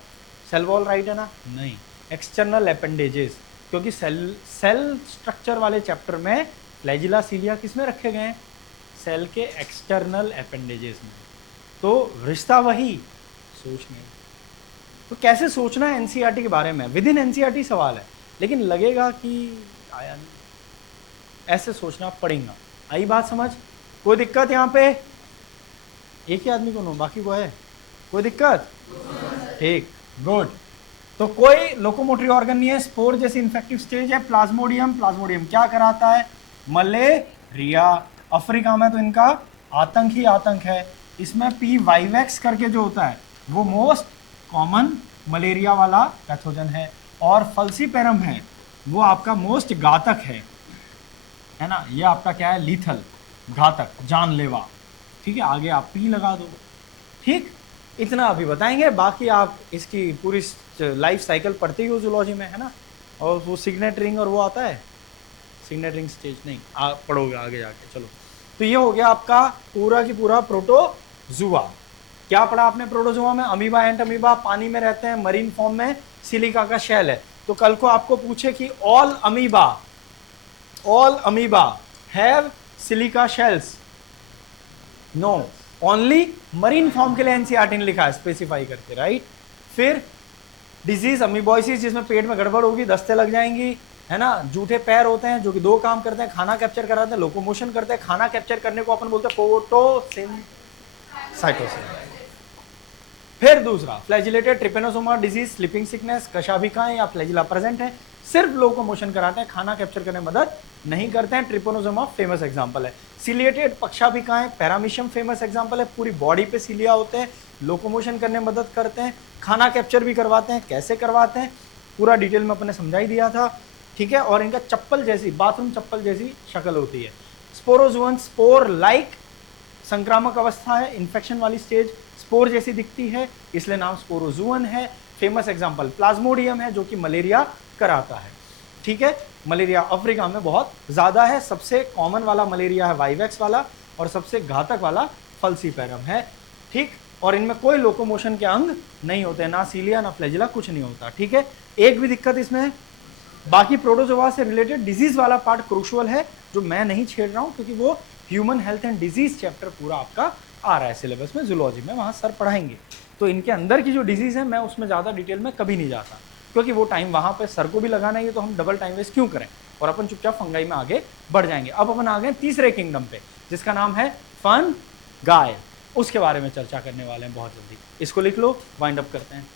सेल वॉल राइट है ना? नहीं, एक्सटर्नल अपेंडेजेस, क्योंकि सेल स्ट्रक्चर वाले चैप्टर में फ्लैजिला, सीलिया किस में रखे गए हैं? सेल के एक्सटर्नल अपेंडेजेस में। तो रिश्ता वही, सोचने। तो कैसे सोचना है एनसीईआरटी के बारे में? विद इन एनसीईआरटी सवाल है, लेकिन लगेगा कि आया नहीं, ऐसे सोचना पड़ेगा। आई बात समझ? कोई दिक्कत यहाँ पे? एक ही आदमी को नो, बाकी को है कोई दिक्कत? ठीक, गुड। तो कोई लोकोमोटरी ऑर्गन नहीं है, स्पोर जैसी इन्फेक्टिव स्टेज है। प्लाज्मोडियम, प्लाज्मोडियम क्या कराता है? मलेरिया। अफ्रीका में तो इनका आतंक ही आतंक है। इसमें पी वाइवेक्स करके जो होता है वो मोस्ट कॉमन मलेरिया वाला पैथोजन है, और फल्सीपेरम है वो आपका मोस्ट घातक है ना? ये आपका क्या है? लीथल, घातक, जानलेवा। ठीक है, आगे आप पी लगा दो। ठीक, इतना अभी बताएंगे, बाकी आप इसकी पूरी लाइफ साइकिल पढ़ते ही हो जूलॉजी में, है ना? और वो सिग्नेट रिंग और वो आता है, सिग्नेट रिंग स्टेज नहीं पढ़ोगे आगे जाके। चलो, तो ये हो गया आपका पूरा की पूरा प्रोटोजुआ। क्या पढ़ा आपने प्रोटोजोआ में? अमीबा एंड अमीबा पानी में रहते हैं, मरीन फॉर्म में सिलिका का शेल है। तो कल को आपको पूछे कि all amoeba have silica shells, no, only marine form के लिए एनसीईआरटी ने लिखा है स्पेसिफाई करके, राइट। फिर डिजीज अमीबोइसिस, जिसमें पेट में गड़बड़ होगी, दस्ते लग जाएंगी, है ना। जूठे पैर होते हैं जो कि दो काम करते हैं, खाना कैप्चर कराते हैं, लोकोमोशन करते हैं। खाना कैप्चर करने को अपन बोलते हैं फोटोसिंथेसिस। फिर दूसरा flagellated trypanosoma disease, sleeping sickness, कशाभिकाएं या फ्लैजिला प्रेजेंट है, सिर्फ लोकोमोशन कराते हैं, खाना कैप्चर करने में मदद नहीं करते हैं। ट्रिपेनोसोमा फेमस एग्जांपल है। सिलिएटेड पक्षाभिकाएं, पैरामीशियम फेमस एग्जांपल है, पूरी बॉडी पे सिलिया होते हैं, लोकोमोशन करने में मदद करते हैं, खाना कैप्चर भी करवाते हैं। कैसे करवाते हैं पूरा डिटेल में अपने समझा ही दिया था, ठीक है। और इनका चप्पल जैसी, बाथरूम चप्पल जैसी शक्ल होती है। स्पोरोजुअन, स्पोर लाइक संक्रामक अवस्था है, इन्फेक्शन वाली स्टेज, स्पोर जैसी दिखती है, इसलिए नाम स्पोरोजुअन है। फेमस एग्जांपल प्लाज्मोडियम है जो कि मलेरिया कराता है, ठीक है। मलेरिया अफ्रीका में बहुत ज्यादा है। सबसे कॉमन वाला मलेरिया है वाइवेक्स वाला, और सबसे घातक वाला फल्सीपैरम है, ठीक। और इनमें कोई लोकोमोशन के अंग नहीं होते, ना सीलिया ना फ्लैजिला, कुछ नहीं होता, ठीक है। एक भी दिक्कत इसमें है। बाकी प्रोटोजोआ से रिलेटेड डिजीज वाला पार्ट क्रूशियल है, जो मैं नहीं छेड़ रहा हूं, क्योंकि वो human health and disease chapter पूरा आपका आ रहा है सिलेबस में, जूलॉजी में, वहाँ सर पढ़ाएंगे। तो इनके अंदर की जो डिजीज है मैं उसमें ज़्यादा डिटेल में कभी नहीं जाता, क्योंकि वो टाइम वहाँ पे सर को भी लगाना ही है, तो हम डबल टाइम वेस्ट क्यों करें, और अपन चुपचाप फंगाई में आगे बढ़ जाएंगे। अब अपन आ गए तीसरे किंगडम पे, जिसका नाम है फंगाई। उसके बारे में चर्चा करने वाले हैं बहुत जल्दी। इसको लिख लो, वाइंड अप करते हैं।